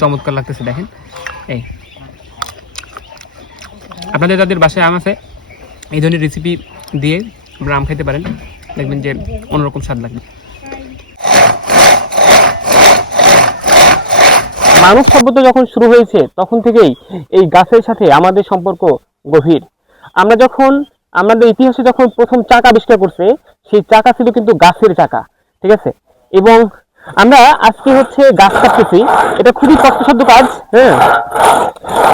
চমৎকার লাগতেছে দেখেন। এই আপনাদের যাদের বাসায় আম আছে এই ধরনের রেসিপি দিয়ে আপনারা আম খেতে পারেন, দেখবেন যে অন্যরকম স্বাদ লাগবে। মানব সভ্যতা যখন শুরু হয়েছে তখন থেকেই এই গাছের সাথে আমাদের সম্পর্ক গভীর। আমাদের ইতিহাসে যখন প্রথম চাকা আবিষ্কার করছে সেই চাকা ছিল কিন্তু গাছের চাকা, ঠিক আছে। এবং আমরা আজকে গাছ কাটতেছি, এটা খুবই কষ্টসাধ্য কাজ, হ্যাঁ,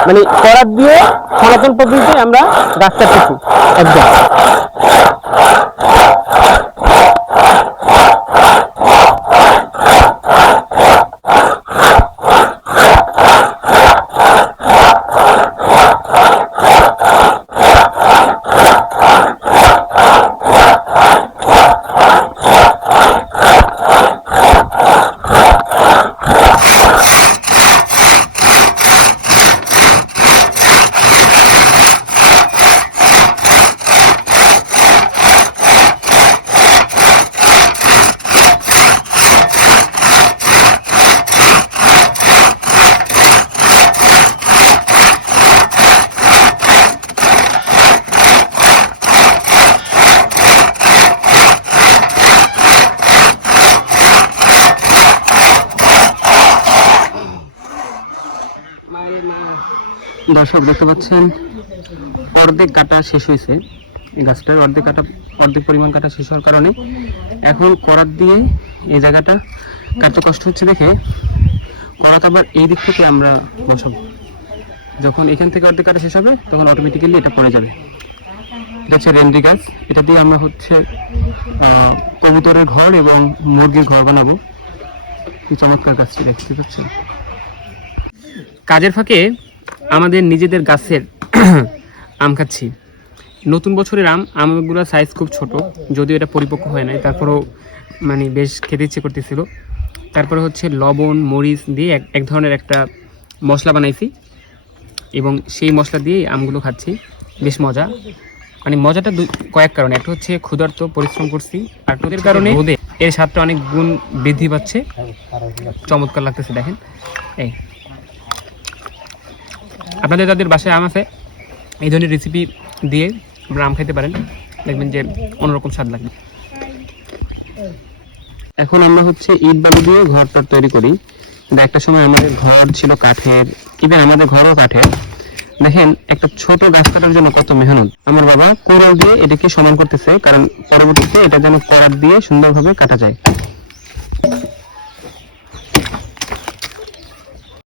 মানে করাত দিয়ে সনাতন পদ্ধতিতে আমরা গাছ কাটতেছি একদম। দর্শক দেখতে পাচ্ছেন অর্ধেক কাটা শেষ হয়েছে, এই গাছটার অর্ধেক পরিমাণ কাটা শেষ হওয়ার কারণে এখন করাত দিয়ে এই জায়গাটা কাটতে কষ্ট হচ্ছে দেখে করাত আবার এই দিক থেকে আমরা বসাবো। যখন এখান থেকে অর্ধেক কাটা শেষ হবে তখন অটোমেটিক্যালি এটা পড়ে যাবে। এটা হচ্ছে রেন্ডি গাছ, এটা দিয়ে আমরা কবুতরের ঘর এবং মুরগির ঘর বানাবো। কি চমৎকার গাছটি দেখতে পাচ্ছেন। কাজের ফাঁকে আমাদের নিজেদের গাছের আম খাচ্ছি। নতুন বছরের আমগুলোর সাইজ খুব ছোট, যদিও এটা পরিপক্ক হয় নাই, তারপরেও মানে বেশ খেতে ইচ্ছে করতেছিল। তারপরে লবণ মরিচ দিয়ে এক ধরনের একটা মশলা বানাইছি এবং সেই মশলা দিয়ে আমগুলো খাচ্ছি। বেশ মজা, মানে মজাটা কয়েক কারণে, একটা ক্ষুধার্ত পরিশ্রম করছি, আর ওদের কারণে এর স্বাদটা অনেক গুণ বৃদ্ধি পাচ্ছে। চমৎকার লাগতেছে দেখেন। এই আপনাদের যাদের বাসায় আম আছে এই ধরনের রেসিপি দিয়ে আপনারা আম খেতে পারেন, দেখবেন যে অন্যরকম স্বাদ লাগবে। এখন আমরা ইট বালু দিয়ে ঘরটা তৈরি করি। একটা সময় আমাদের ঘর ছিল কাঠের, ইভেন আমাদের ঘরও কাঠের। দেখেন একটা ছোট গাছ কাটার জন্য কত মেহনত। আমার বাবা কোড়াল দিয়ে এটাকে সমান করতেছে, কারণ পরবর্তীতে এটা যেন করাত দিয়ে সুন্দরভাবে কাটা যায়।